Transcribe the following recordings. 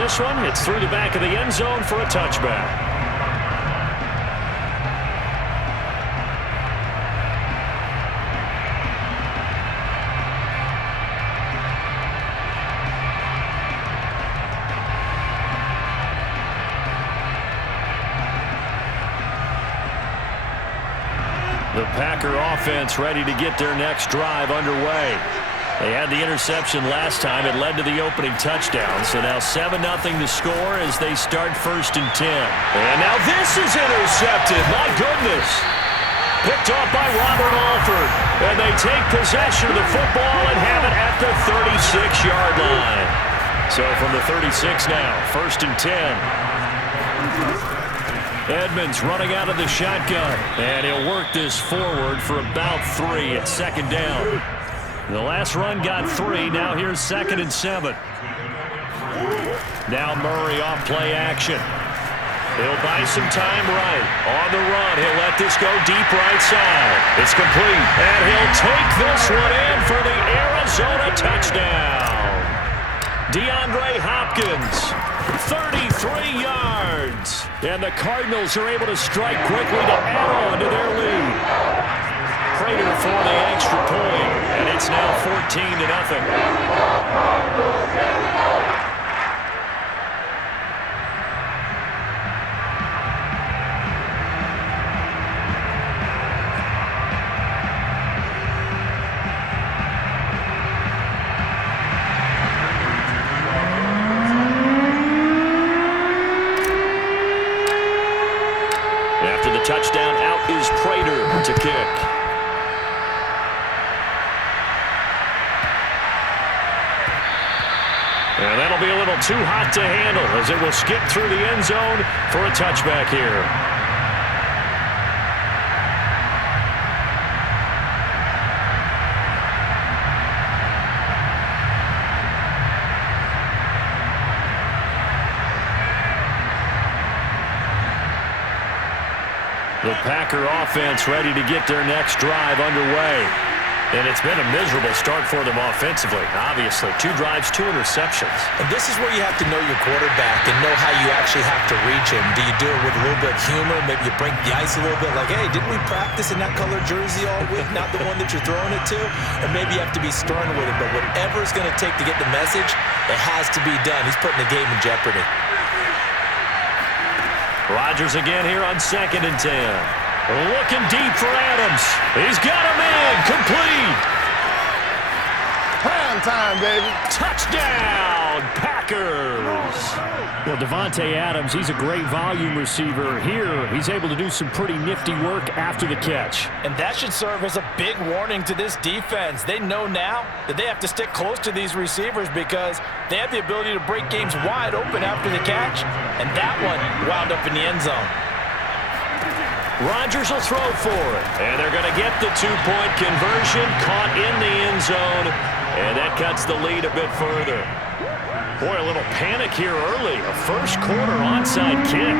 this one. It's through the back of the end zone for a touchback. The Packer offense ready to get their next drive underway. They had the interception last time. It led to the opening touchdown. So now 7-0 to score as they start 1st and 10. And now this is intercepted. My goodness. Picked off by Robert Alford. And they take possession of the football and have it at the 36-yard line. So from the 36 now, 1st and 10. Edmonds running out of the shotgun. And he'll work this forward for about 3 at 2nd down. The last run got 3. Now here's 2nd and 7. Now Murray off play action. He'll buy some time right. On the run, he'll let this go deep right side. It's complete. And he'll take this one in for the Arizona touchdown. DeAndre Hopkins, 33 yards. And the Cardinals are able to strike quickly to add on to their lead. Prater for the extra point, and it's now 14-0. After the touchdown, out is Prater to kick. And that'll be a little too hot to handle as it will skip through the end zone for a touchback here. The Packer offense ready to get their next drive underway. And it's been a miserable start for them offensively. Obviously, 2 drives, 2 interceptions. And this is where you have to know your quarterback and know how you actually have to reach him. Do you do it with a little bit of humor? Maybe you break the ice a little bit like, hey, didn't we practice in that color jersey all week? Not the one that you're throwing it to? Or maybe you have to be stern with it. But whatever it's going to take to get the message, it has to be done. He's putting the game in jeopardy. Rodgers again here on 2nd and 10. Looking deep for Adams. He's got a man. Complete. Prime time, baby. Touchdown, Packers. Well, Davante Adams, he's a great volume receiver. Here, he's able to do some pretty nifty work after the catch. And that should serve as a big warning to this defense. They know now that they have to stick close to these receivers because they have the ability to break games wide open after the catch. And that one wound up in the end zone. Rodgers will throw for it. And they're going to get the 2-point conversion, caught in the end zone. And that cuts the lead a bit further. Boy, a little panic here early. A first-quarter onside kick.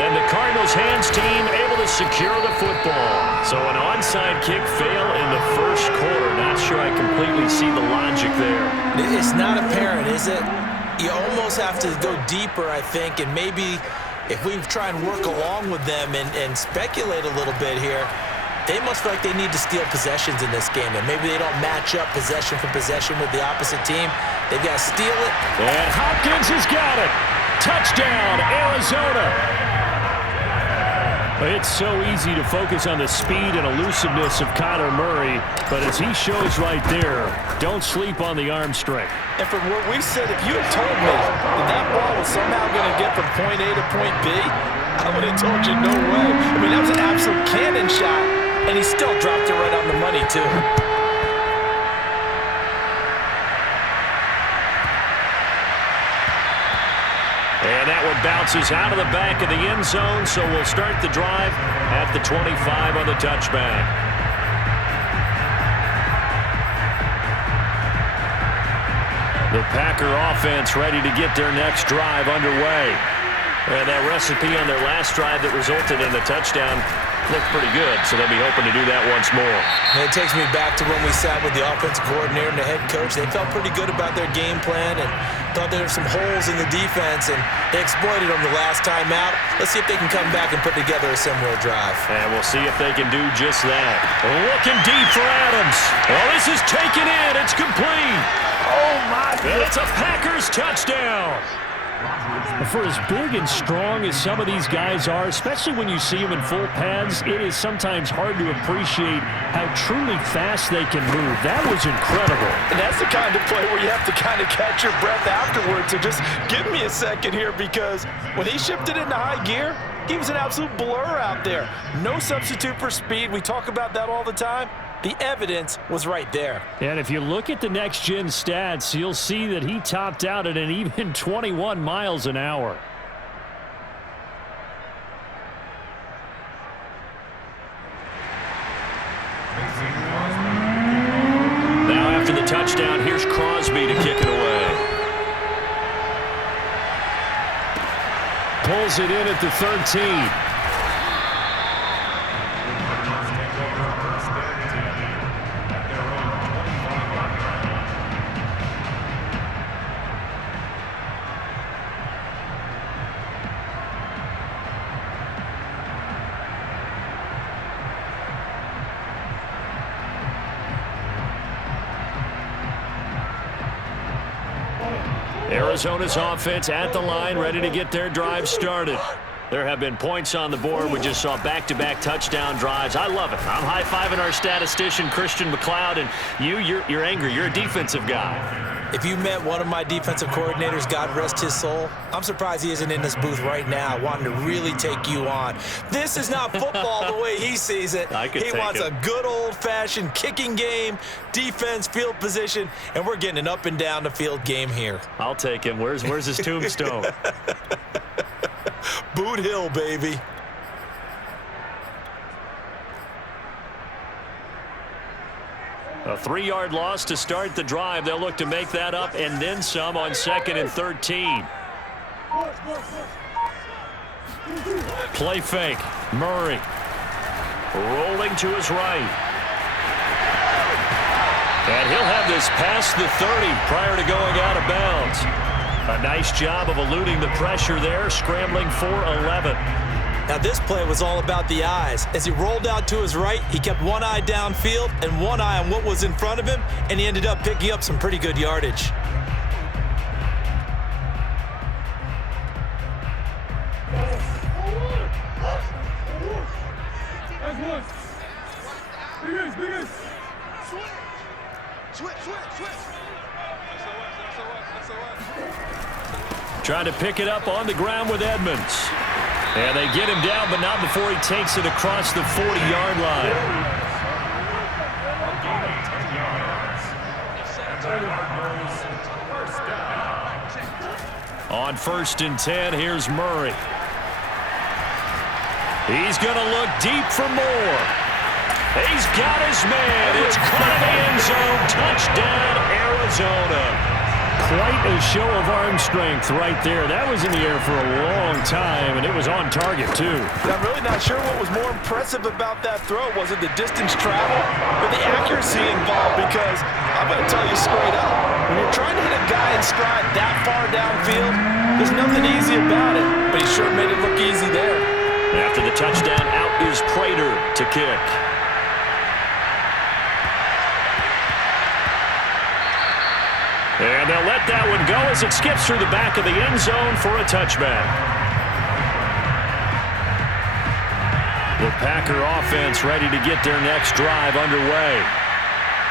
And the Cardinals hands team able to secure the football. So an onside kick fail in the first quarter. Not sure I completely see the logic there. It's not apparent, is it? You almost have to go deeper, I think, and maybe if we try and work along with them and speculate a little bit here, they must feel like they need to steal possessions in this game, and maybe they don't match up possession for possession with the opposite team. They've got to steal it. And Hopkins has got it. Touchdown, Arizona. It's so easy to focus on the speed and elusiveness of Kyler Murray, but as he shows right there, don't sleep on the arm strength. And from what we said, if you had told me that ball was somehow going to get from point A to point B, I would have told you no way. I mean, that was an absolute cannon shot, and he still dropped it right on the money, too. And that one bounces out of the back of the end zone, so we'll start the drive at the 25 on the touchback. The Packer offense ready to get their next drive underway. And that recipe on their last drive that resulted in a touchdown looked pretty good, so they'll be hoping to do that once more. And it takes me back to when we sat with the offensive coordinator and the head coach. They felt pretty good about their game plan and thought there were some holes in the defense, and they exploited them the last time out. Let's see if they can come back and put together a similar drive. And we'll see if they can do just that. Looking deep for Adams. Oh, this is taken in. It's complete. Oh, my And it's a Packers touchdown. For as big and strong as some of these guys are, especially when you see them in full pads, it is sometimes hard to appreciate how truly fast they can move. That was incredible. And that's the kind of play where you have to kind of catch your breath afterwards. So just give me a second here, because when he shifted into high gear, he was an absolute blur out there. No substitute for speed. We talk about that all the time. The evidence was right there. And if you look at the next-gen stats, you'll see that he topped out at an even 21 miles an hour. Now after the touchdown, here's Crosby to kick it away. Pulls it in at the 13. Arizona's offense at the line, ready to get their drive started. There have been points on the board. We just saw back-to-back touchdown drives. I love it. I'm high-fiving our statistician, Christian McLeod, and you're angry. You're a defensive guy. If you met one of my defensive coordinators, God rest his soul, I'm surprised he isn't in this booth right now wanting to really take you on. This is not football the way he sees it. He wants a good old-fashioned kicking game, defense, field position, and we're getting an up and down the field game here. I'll take him. Where's his tombstone? Boot Hill, baby. A 3-yard loss to start the drive. They'll look to make that up and then some on 2nd and 13. Play fake. Murray. Rolling to his right. And he'll have this past the 30 prior to going out of bounds. A nice job of eluding the pressure there, scrambling for 11. Now this play was all about the eyes. As he rolled out to his right, he kept one eye downfield and one eye on what was in front of him, and he ended up picking up some pretty good yardage. Trying to pick it up on the ground with Edmonds. And they get him down, but not before he takes it across the 40-yard line. On 1st and 10, here's Murray. He's going to look deep for more. He's got his man. It's caught in the end zone. Touchdown, Arizona. Quite a show of arm strength right there. That was in the air for a long time, and it was on target, too. I'm really not sure what was more impressive about that throw. Was it the distance traveled or the accuracy involved? Because I'm going to tell you straight up, when you're trying to hit a guy in stride that far downfield, there's nothing easy about it, but he sure made it look easy there. After the touchdown, out is Prater to kick. And they'll let that one go as it skips through the back of the end zone for a touchback. The Packer offense ready to get their next drive underway.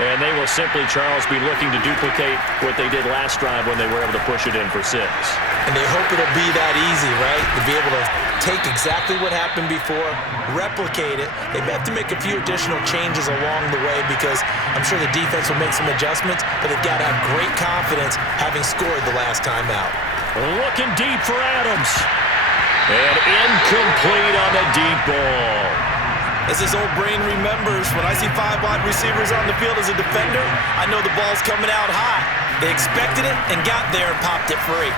And they will simply, Charles, be looking to duplicate what they did last drive when they were able to push it in for 6. And they hope it'll be that easy, right? To be able to take exactly what happened before, replicate it. They may have to make a few additional changes along the way because I'm sure the defense will make some adjustments, but they've got to have great confidence having scored the last time out. Looking deep for Adams. And incomplete on the deep ball. As his old brain remembers, when I see 5 wide receivers on the field as a defender, I know the ball's coming out high. They expected it and got there and popped it free.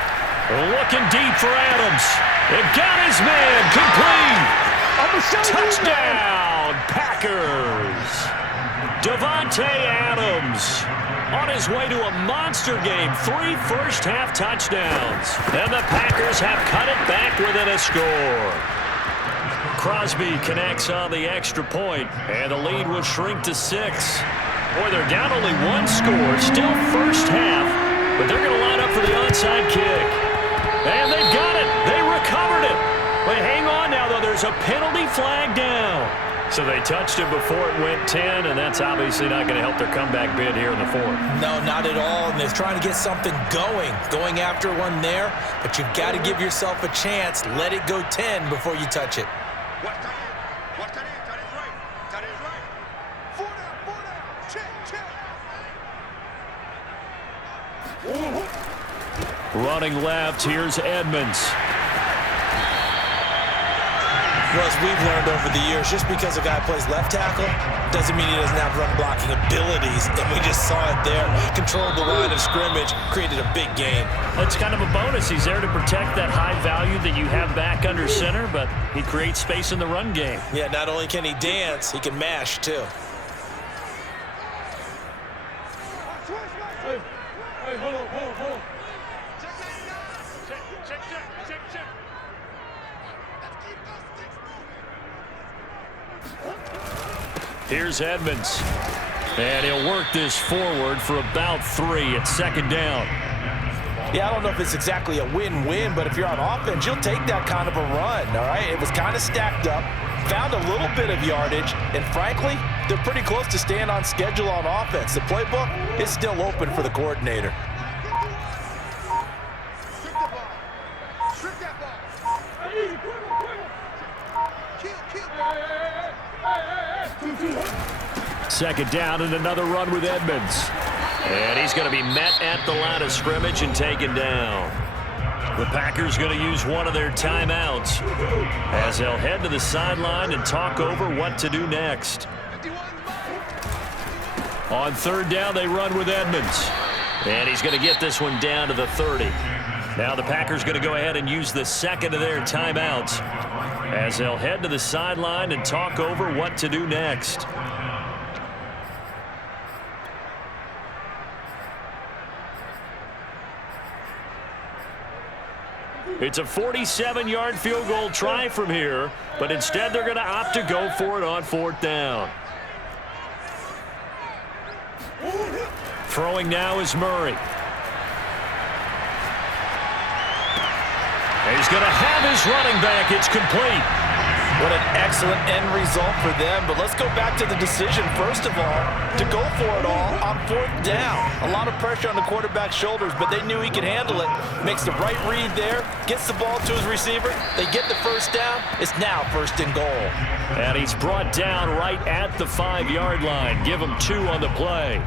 Looking deep for Adams. They've got his man complete. Touchdown, Packers! Davante Adams on his way to a monster game. 3 first-half touchdowns. And the Packers have cut it back within a score. Crosby connects on the extra point, and the lead will shrink to 6. Boy, they're down only 1 score. Still first half, but they're going to line up for the onside kick. And they've got it. They recovered it. But hang on now, though. There's a penalty flag down. So they touched it before it went 10, and that's obviously not going to help their comeback bid here in the 4th. No, not at all. And they're trying to get something going after one there. But you've got to give yourself a chance. Let it go 10 before you touch it. Running left, here's Edmonds. Well, as we've learned over the years, just because a guy plays left tackle doesn't mean he doesn't have run blocking abilities. And we just saw it there. Controlled the line of scrimmage, created a big gain. That's kind of a bonus. He's there to protect that high value that you have back under center, but he creates space in the run game. Yeah, not only can he dance, he can mash too. Here's Edmonds. And he'll work this forward for about 3 at 2nd down. Yeah, I don't know if it's exactly a win-win, but if you're on offense, you'll take that kind of a run, all right? It was kind of stacked up, found a little bit of yardage, and frankly, they're pretty close to staying on schedule on offense. The playbook is still open for the coordinator. Second down and another run with Edmonds. And he's going to be met at the line of scrimmage and taken down. The Packers going to use one of their timeouts as they'll head to the sideline and talk over what to do next. On 3rd down, they run with Edmonds. And he's going to get this one down to the 30. Now the Packers going to go ahead and use the second of their timeouts as they'll head to the sideline and talk over what to do next. It's a 47-yard field goal try from here, but instead they're going to opt to go for it on 4th down. Throwing now is Murray. And he's going to have his running back. It's complete. What an excellent end result for them. But let's go back to the decision, first of all, to go for it all on 4th down. A lot of pressure on the quarterback's shoulders, but they knew he could handle it. Makes the right read there, gets the ball to his receiver. They get the first down. It's now 1st and goal. And he's brought down right at the 5-yard line. Give him 2 on the play.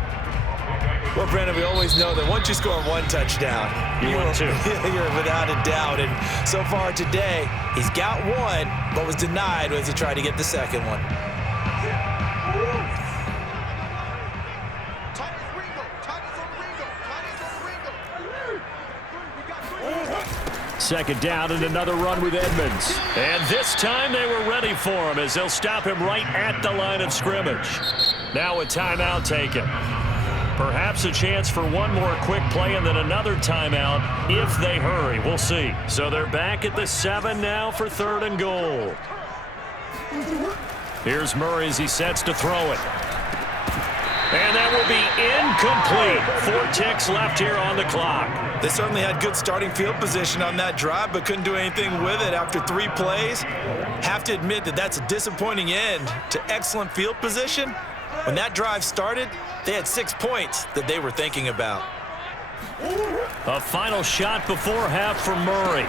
Well, Brandon, we always know that once you score 1 touchdown, you win 2. You're without a doubt. And so far today, he's got 1, but was denied as he tried to get the second one. Second down and another run with Edmonds. And this time they were ready for him as they'll stop him right at the line of scrimmage. Now a timeout taken. Perhaps a chance for one more quick play and then another timeout if they hurry. We'll see. So they're back at the 7 now for 3rd and goal. Here's Murray as he sets to throw it. And that will be incomplete. 4 ticks left here on the clock. They certainly had good starting field position on that drive, but couldn't do anything with it after 3 plays. Have to admit that that's a disappointing end to excellent field position. When that drive started, they had 6 points that they were thinking about. A final shot before half for Murray.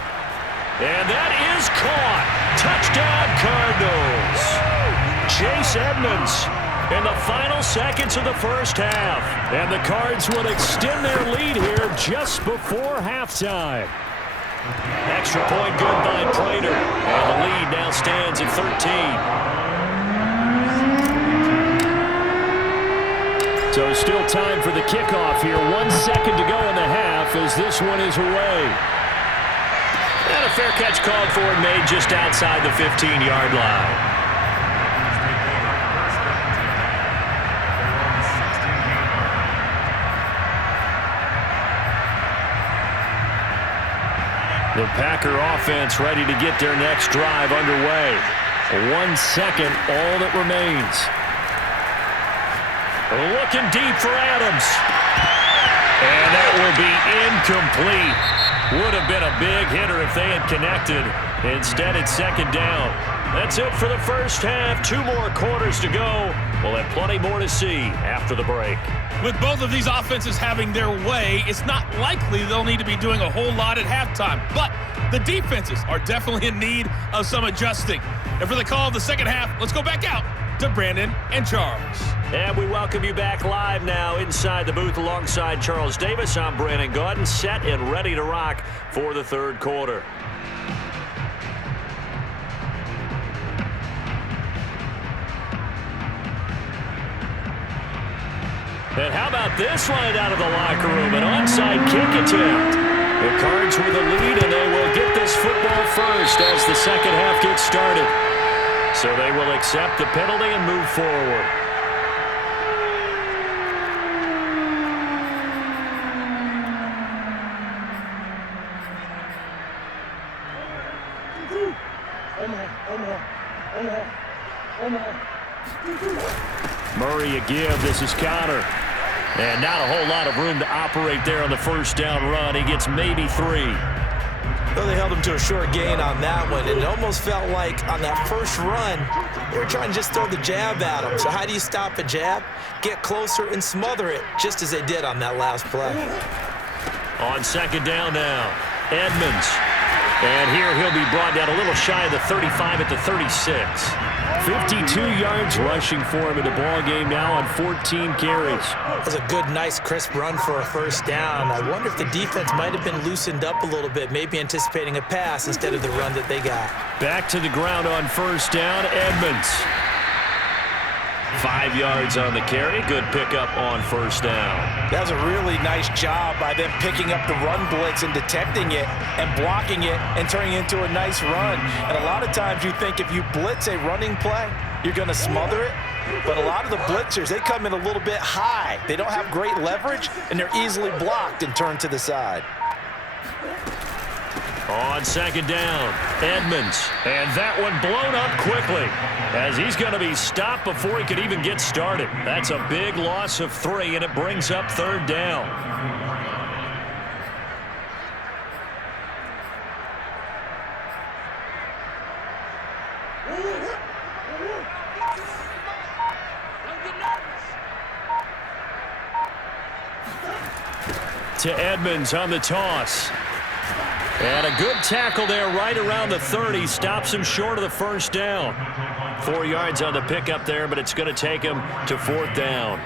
And that is caught. Touchdown, Cardinals. Chase Edmonds in the final seconds of the first half. And the Cards will extend their lead here just before halftime. Extra point good by Prater. And the lead now stands at 13. So still time for the kickoff here. 1 second to go in the half as this one is away. And And a fair catch called for and made just outside the 15-yard line. The Packer offense ready to get their next drive underway. 1 second, all that remains. Looking deep for Adams. And that will be incomplete. Would have been a big hitter if they had connected. Instead, it's second down. That's it for the first half. 2 more quarters to go. We'll have plenty more to see after the break. With both of these offenses having their way, it's not likely they'll need to be doing a whole lot at halftime. But the defenses are definitely in need of some adjusting. And for the call of the second half, let's go back out to Brandon and Charles. And we welcome you back live now inside the booth alongside Charles Davis. I'm Brandon Gaudin, set and ready to rock for the third quarter. And how about this right out of the locker room? An onside kick attempt. The Cards with a lead, and they will get this football first as the second half gets started. So they will accept the penalty and move forward. Murray a give. This is Connor. And not a whole lot of room to operate there on the first down run. He gets maybe 3. Well, they held him to a short gain on that one. And it almost felt like on that first run, they were trying to just throw the jab at him. So how do you stop a jab? Get closer and smother it, just as they did on that last play. On second down now, Edmonds. And here he'll be brought down a little shy of the 35 at the 36. 52 yards rushing for him in the ball game now on 14 carries. That was a good, nice, crisp run for a first down. I wonder if the defense might have been loosened up a little bit, maybe anticipating a pass instead of the run that they got. Back to the ground on first down, Edmonds. 5 yards on the carry. Good pickup on first down. That was a really nice job by them picking up the run blitz and detecting it and blocking it and turning it into a nice run. And a lot of times you think if you blitz a running play, you're going to smother it. But a lot of the blitzers, they come in a little bit high. They don't have great leverage, and they're easily blocked and turned to the side. On second down, Edmonds. And that one blown up quickly as he's going to be stopped before he could even get started. That's a big loss of 3, and it brings up third down. To Edmonds on the toss. And a good tackle there right around the 30. Stops him short of the first down. 4 yards on the pickup there, but it's going to take him to fourth down.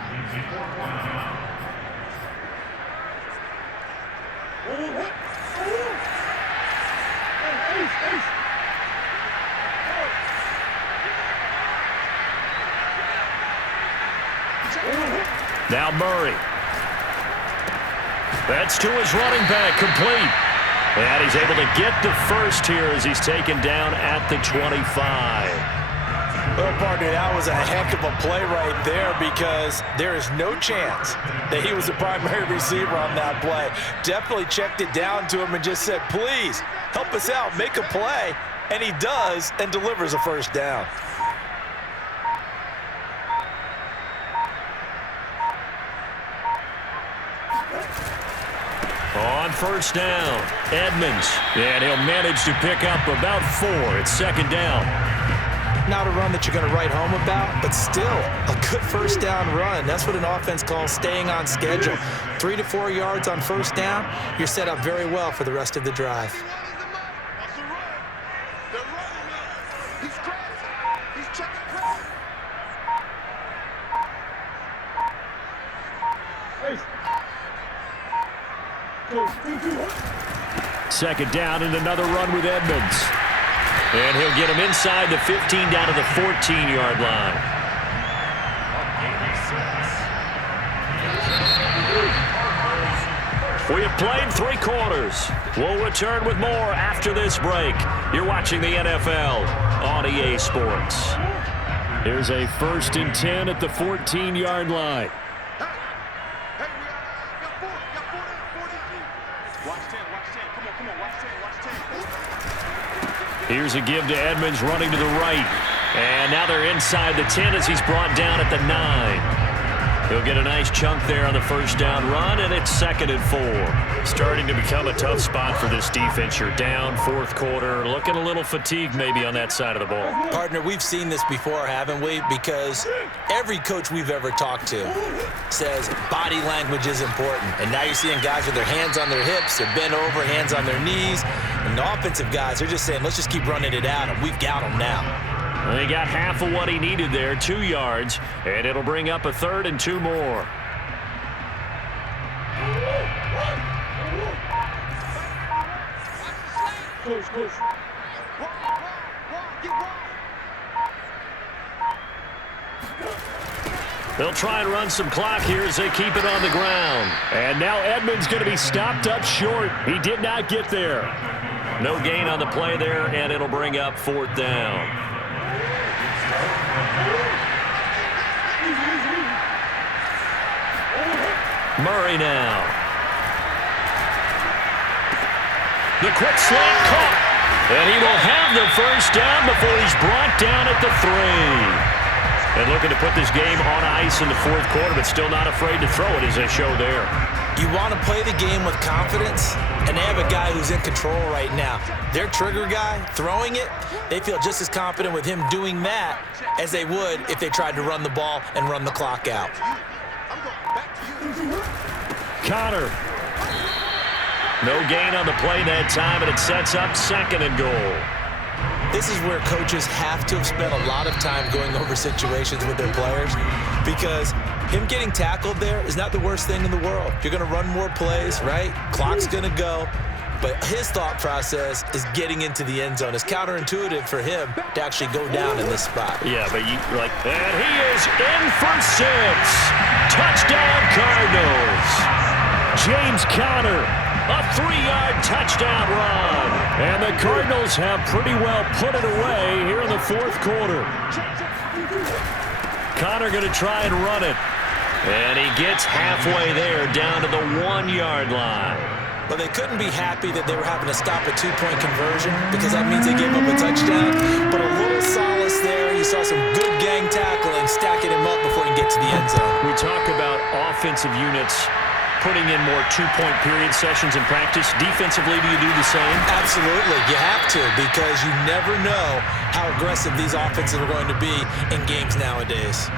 Now Murray. That's to his running back, complete. And he's able to get the first here as he's taken down at the 25. Well, partner, that was a heck of a play right there because there is no chance that he was the primary receiver on that play. Definitely checked it down to him and just said, please, help us out, make a play. And he does and delivers a first down. On first down, Edmonds. And he'll manage to pick up about 4. It's second down. Not a run that you're going to write home about, but still a good first down run. That's what an offense calls staying on schedule. 3 to 4 yards on first down, you're set up very well for the rest of the drive. Second down and another run with Edmonds. And he'll get him inside the 15 down to the 14-yard line. We have played 3 quarters. We'll return with more after this break. You're watching the NFL on EA Sports. Here's a 1st and 10 at the 14-yard line. Here's a give to Edmonds running to the right. And now they're inside the 10 as he's brought down at the 9. He'll get a nice chunk there on the 1st down run, and it's 2nd and 4. Starting to become a tough spot for this defense. You're down 4th quarter, looking a little fatigued maybe on that side of the ball. Partner, we've seen this before, haven't we? Because every coach we've ever talked to says body language is important. And now you're seeing guys with their hands on their hips, they're bent over, hands on their knees. And the offensive guys are just saying, let's just keep running it at him. We've got him now. He got half of what he needed there, 2 yards, and it'll bring up a 3rd and 2 more. They'll try and run some clock here as they keep it on the ground. And now Edmonds going to be stopped up short. He did not get there. No gain on the play there, and it'll bring up 4th down. Murray now. The quick slant caught. And he will have the 1st down before he's brought down at the 3. And looking to put this game on ice in the 4th quarter, but still not afraid to throw it as they show there. You want to play the game with confidence, and they have a guy who's in control right now. Their trigger guy, throwing it, they feel just as confident with him doing that as they would if they tried to run the ball and run the clock out. Connor. No gain on the play that time, and it sets up 2nd and goal. This is where coaches have to have spent a lot of time going over situations with their players, because him getting tackled there is not the worst thing in the world. You're going to run more plays, right? Clock's going to go. But his thought process is getting into the end zone. It's counterintuitive for him to actually go down in this spot. Yeah, but and he is in for 6. Touchdown, Cardinals. James Conner. A 3-yard touchdown run. And the Cardinals have pretty well put it away here in the 4th quarter. Conner going to try and run it. And he gets halfway there down to the 1-yard line. Well, they couldn't be happy that they were having to stop a 2-point conversion, because that means they gave up a touchdown. But a little solace there. You saw some good gang tackling, stacking him up before he can get to the end zone. We talk about offensive units putting in more 2-point period sessions in practice. Defensively, do you do the same? Absolutely. You have to, because you never know how aggressive these offenses are going to be in games nowadays.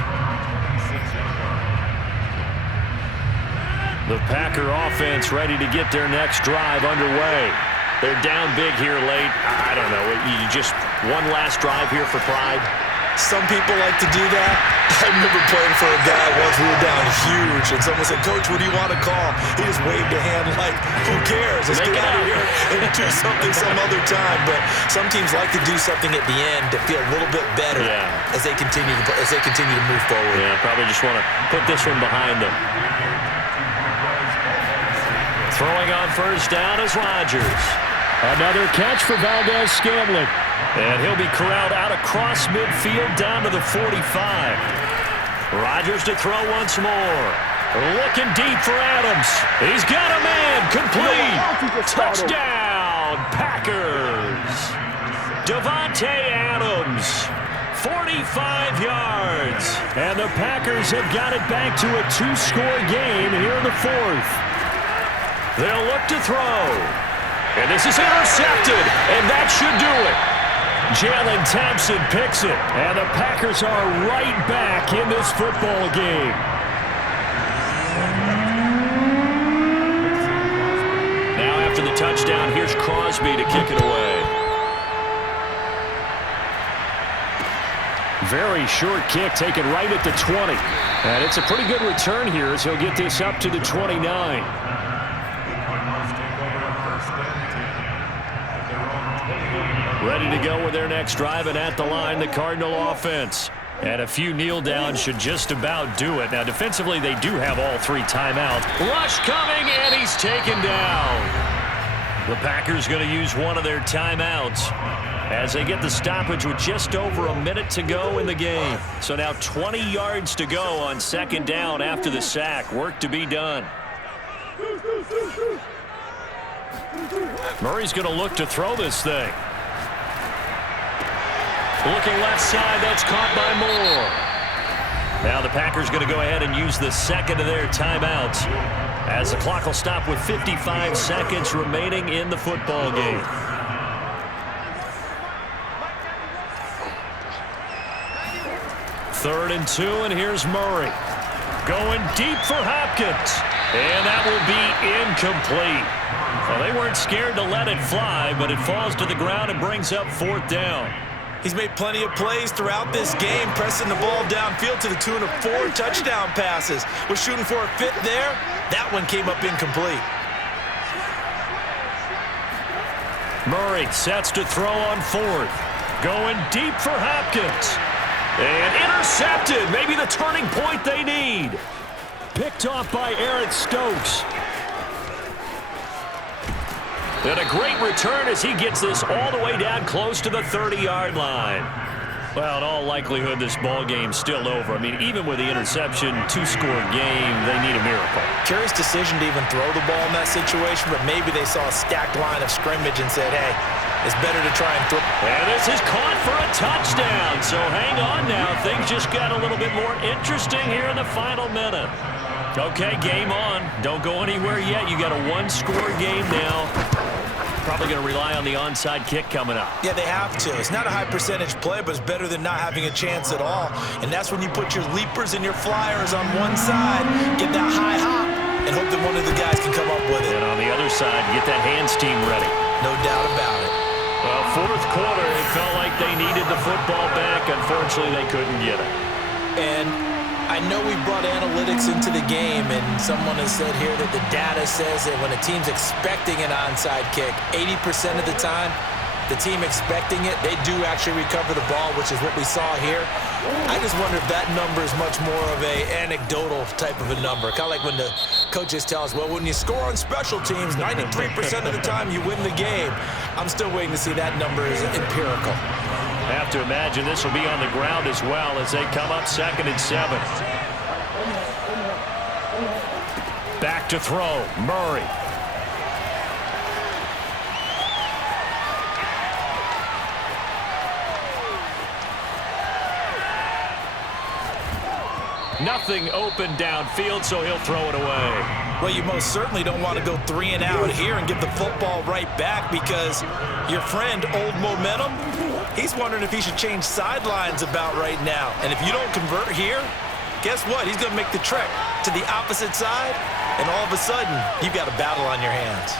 The Packer offense ready to get their next drive underway. They're down big here late. I don't know. You just one last drive here for pride. Some people like to do that. I remember playing for a guy once. We were down huge, and someone said, "Coach, what do you want to call?" He just waved a hand like, "Who cares? Let's get out of here and do something some other time." But some teams like to do something at the end to feel a little bit better as they continue to move forward. Yeah, probably just want to put this one behind them. Throwing on 1st down is Rodgers. Another catch for Valdez-Scantling. And he'll be corralled out across midfield down to the 45. Rodgers to throw once more. Looking deep for Adams. He's got a man. Complete. Touchdown, Packers. Devontae Adams. 45 yards. And the Packers have got it back to a 2-score game here in the 4th. They'll look to throw. And this is intercepted. And that should do it. Jalen Thompson picks it. And the Packers are right back in this football game. Now after the touchdown, here's Crosby to kick it away. Very short kick taken right at the 20. And it's a pretty good return here as he'll get this up to the 29. Ready to go with their next drive, and at the line, the Cardinal offense. And a few kneel downs should just about do it. Now, defensively, they do have all 3 timeouts. Rush coming, and he's taken down. The Packers going to use one of their timeouts as they get the stoppage with just over a minute to go in the game. So now 20 yards to go on 2nd down after the sack. Work to be done. Murray's going to look to throw this thing. Looking left side, that's caught by Moore. Now the Packers going to go ahead and use the 2nd of their timeouts as the clock will stop with 55 seconds remaining in the football game. Third and 2, and here's Murray. Going deep for Hopkins. And that will be incomplete. Well, they weren't scared to let it fly, but it falls to the ground and brings up 4th down. He's made plenty of plays throughout this game, pressing the ball downfield to the tune of 4 touchdown passes. Was shooting for a 5th there. That one came up incomplete. Murray sets to throw on 4th. Going deep for Hopkins. And intercepted. Maybe the turning point they need. Picked off by Eric Stokes. And a great return as he gets this all the way down close to the 30-yard line. Well, in all likelihood, this ball game's still over. I mean, even with the interception, 2-score game, they need a miracle. Curious decision to even throw the ball in that situation, but maybe they saw a stacked line of scrimmage and said, hey, it's better to try and throw. And this is caught for a touchdown. So hang on now. Things just got a little bit more interesting here in the final minute. Okay, game on. Don't go anywhere yet. You got a 1-score game now. Probably going to rely on the onside kick coming up. Yeah, they have to. It's not a high percentage play, but it's better than not having a chance at all. And that's when you put your leapers and your flyers on one side, get that high hop, and hope that one of the guys can come up with it. And on the other side, get that hands team ready. No doubt about it. Well, 4th quarter, it felt like they needed the football back. Unfortunately, they couldn't get it. And I know we brought analytics into the game, and someone has said here that the data says that when a team's expecting an onside kick, 80% of the time, the team expecting it, they do actually recover the ball, which is what we saw here. I just wonder if that number is much more of a anecdotal type of a number. Kind of like when the coaches tell us, well, when you score on special teams, 93% of the time you win the game. I'm still waiting to see that number is empirical. I have to imagine this will be on the ground as well as they come up 2nd and 7. Back to throw, Murray. Nothing open downfield, so he'll throw it away. Well, you most certainly don't want to go 3 and out here and give the football right back because your friend, Old Momentum, he's wondering if he should change sidelines about right now. And if you don't convert here, guess what? He's going to make the trek to the opposite side, and all of a sudden, you've got a battle on your hands.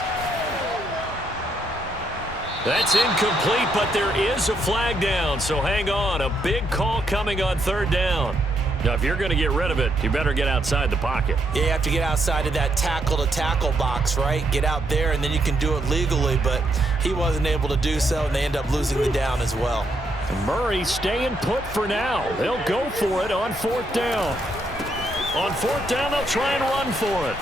That's incomplete, but there is a flag down, so hang on. A big call coming on 3rd down. Now, if you're going to get rid of it, you better get outside the pocket. Yeah, you have to get outside of that tackle-to-tackle box, right? Get out there, and then you can do it legally, but he wasn't able to do so, and they end up losing the down as well. And Murray staying put for now. They'll go for it on 4th down. On 4th down, they'll try and run for it.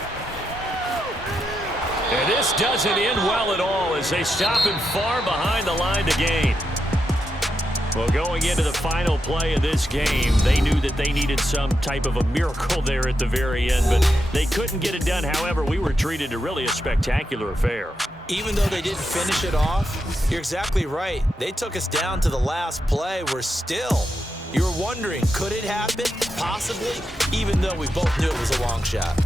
And this doesn't end well at all as they stop him far behind the line to gain. Well, going into the final play of this game, they knew that they needed some type of a miracle there at the very end, but they couldn't get it done. However, we were treated to really a spectacular affair. Even though they didn't finish it off, you're exactly right. They took us down to the last play. We're still, you were wondering, could it happen? Possibly, even though we both knew it was a long shot.